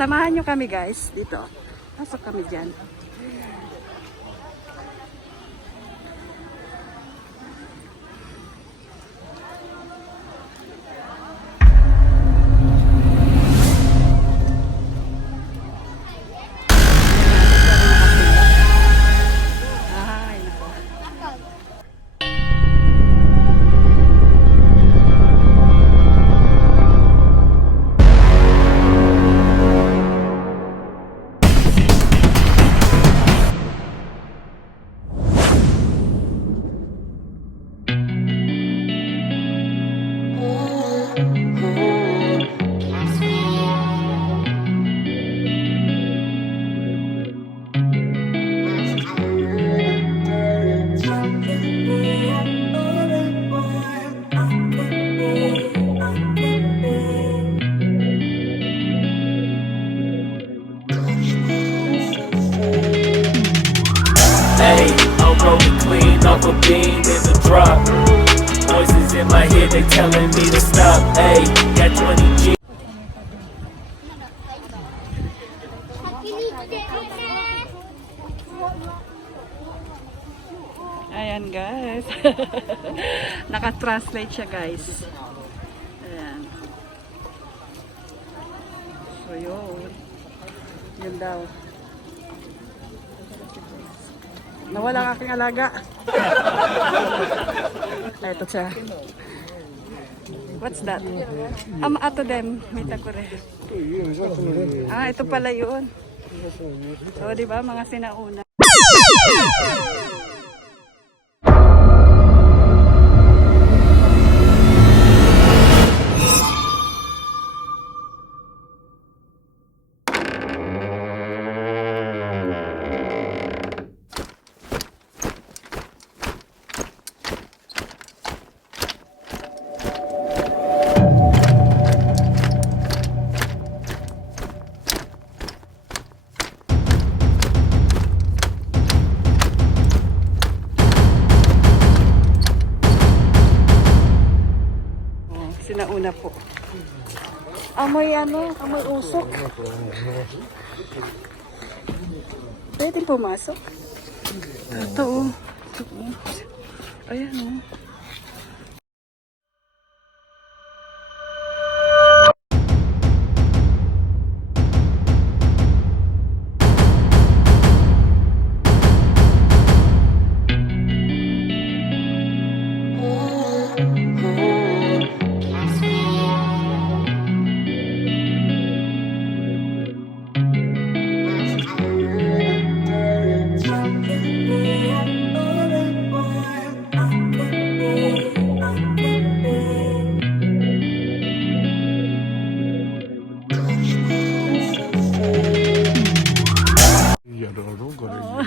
Samahan nyo kami guys dito. Pasok kami dyan. Off a beam in the drop. Voices in my head, they telling me to stop. Hey, got 20 G. Ayan guys. Naka-translate siya guys. Ayan. So yun. Yun daw. Nawala ang aking alaga. Ito siya. What's that? Ato dem. May takore. Ah, ito pala yun. So, di ba mga sinauna. Sinauna po. Amoy amoy usok. Pwede pumasok. Ito oh. Ayan oh.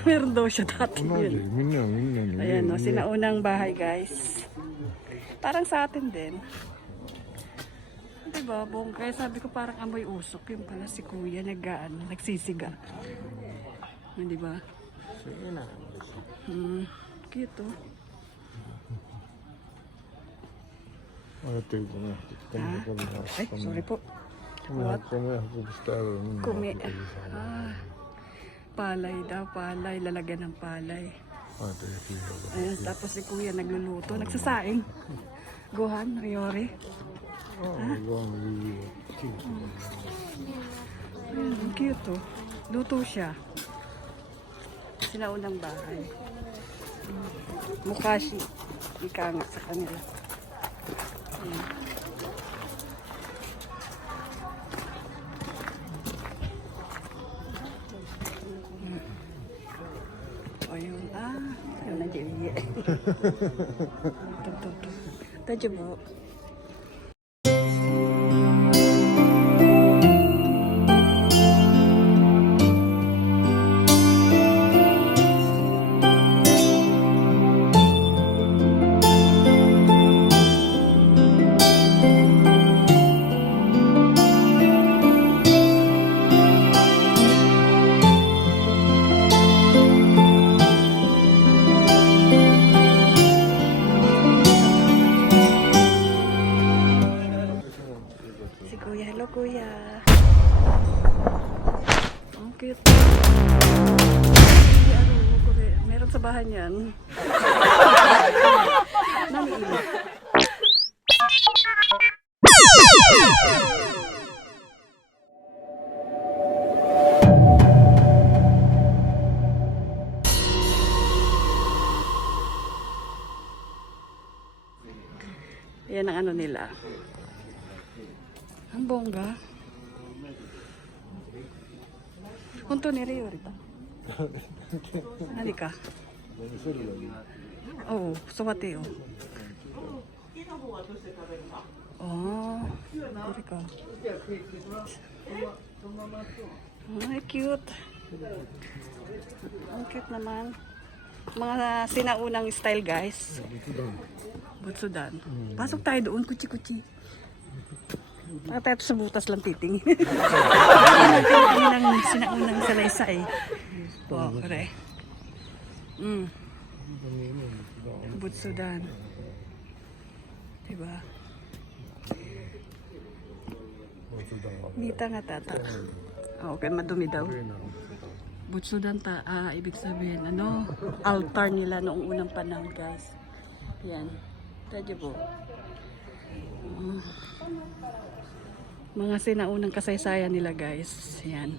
Meron daw siya dati yun. Ayan o, sinaunang bahay guys. Parang sa atin din. Diba, bong? Kaya sabi ko parang amoy usok. Yung pala si kuya nagsisiga. Diba? Cute oh. Ay, sorry po. What? Kumi. Palay daw, palay. Lalagyan ng palay. Ayan, tapos si kuya nagluluto. Nagsasaing. Gohan, Riori. Ang cute oh. Luto siya. Sinaunang bahay. Mukashi. Ika nga sa kanila. Ayan. O yun. Yun na dyan. Ito. Tadyo mo. Si Kuya, hello Kuya. Ang cute. Hindi meron sa bahay niyan. Namiilit. Yan ang ano nila. Ang bongga. Punto ni Rio rito. Halika. Oh, sumati oh. Oh, halika. Ay, cute. Ang cute naman. Mga sinaunang style guys. Butsudan. Pasok tayo doon, kuchi-kuchi. Tayo sa butas lang titing. Ang sinaunang salaysay. Oh, kare. Butsudan. Diba? Mita nga tata. Okay, madumi daw. Butsudan ibig sabihin, altar nila noong unang panahon, guys. Yan. Tadyo po. Mga sinaunang kasaysayan nila, guys. Yan.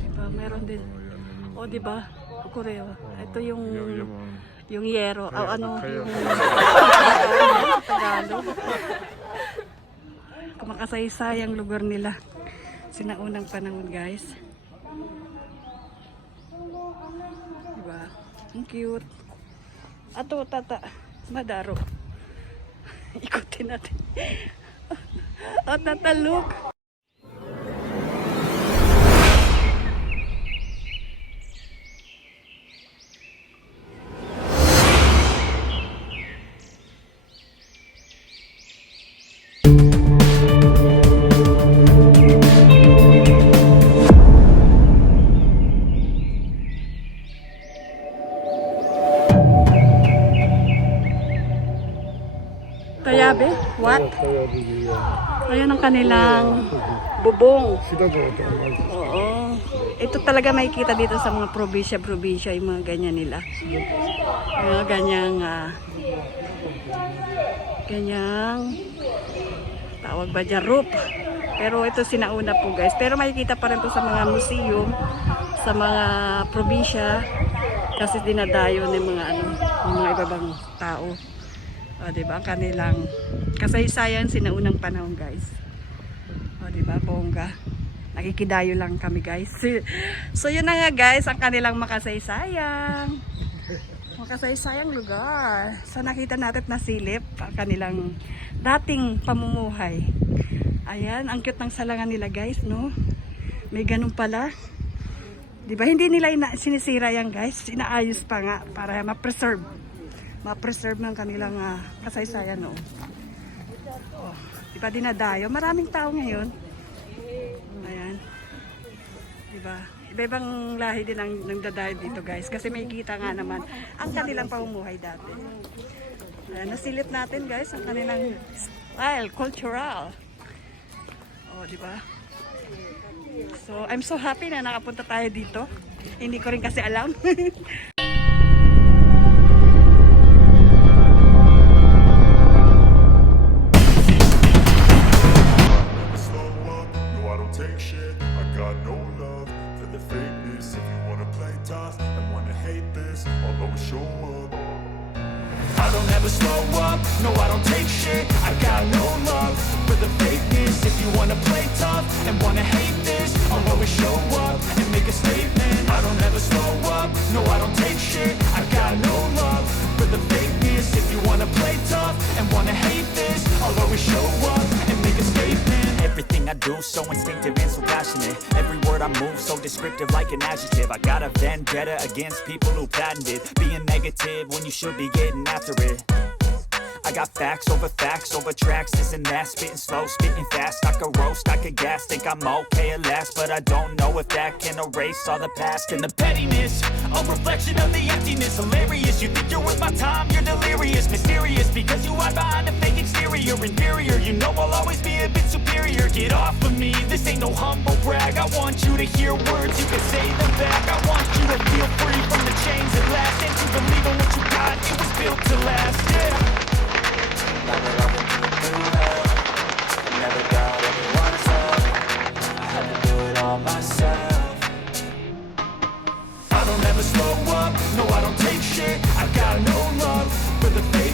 Diba, meron din. O, diba? Koreo. Ito yung yero. Yung Tagalog. Kumakasaysayang lugar nila. Sinaunang panahon, guys. Diba? Ang cute. Ato, tata. Madaro. Ikutin natin. O, tata, look. Tayabe? What? Ayan ang kanilang bubong. Oo. Ito talaga makikita dito sa mga probinsya, yung mga ganyan nila. Mga ganyang tawag ba dyan, roof. Pero ito sinauna po, guys. Pero makikita pa rin to sa mga museum, sa mga probinsya, kasi dinadayo ng mga mga ibabang tao. O, diba? Ang kanilang kasaysayan sinaunang panahon, guys. O, diba? Bongga. Nakikidayo lang kami, guys. So, yun na nga, guys. Ang kanilang makasaysayang lugar. So, nakita natin na silip ang kanilang dating pamumuhay. Ayan. Ang cute ng salangan nila, guys, no? May ganun pala. Diba? Hindi nila sinisira yan, guys. Inaayos pa nga para ma-preserve ng kanilang kasaysayan, no? Oh, diba dinadayo? Maraming tao ngayon. Ayan. Diba? Iba-ibang lahi din ang dadayo dito, guys. Kasi may kita nga naman ang kanilang pamumuhay dati. Ayan, nasilip natin, guys, ang kanilang style, cultural. Oh, diba? So, I'm so happy na nakapunta tayo dito. Hindi ko rin kasi alam. show up. I don't ever slow up, no I don't take shit. I got no love for the fakeness. If you wanna play tough and wanna hate this, I'll always show up and make a statement. I don't ever slow up, no I don't take shit. I got no love for the fakeness. If you wanna play tough and wanna hate this, I'll always show up and make a statement. Everything I do so instinctive and so passionate. Every word I move so descriptive like an adjective. I got a vendetta against people who patented being negative when you should be getting after it. I got facts over tracks, this and that. Spitting slow, spitting fast. I could roast, I could gas. Think I'm okay at last, but I don't know if that can erase all the past. And the pettiness, a reflection of the emptiness. Hilarious, you think you're worth my time, you're delirious. Mysterious, because you hide behind a fake exterior. Inferior, you know I'll always be a bit superior. Get off of me, this ain't no humble brag. I want you to hear words, you can say them back. I want you to feel free from the chains at last, and to believe in what you got, it was built to last, yeah. Never loving you through hell. Never got anyone's help. I had to do it all myself.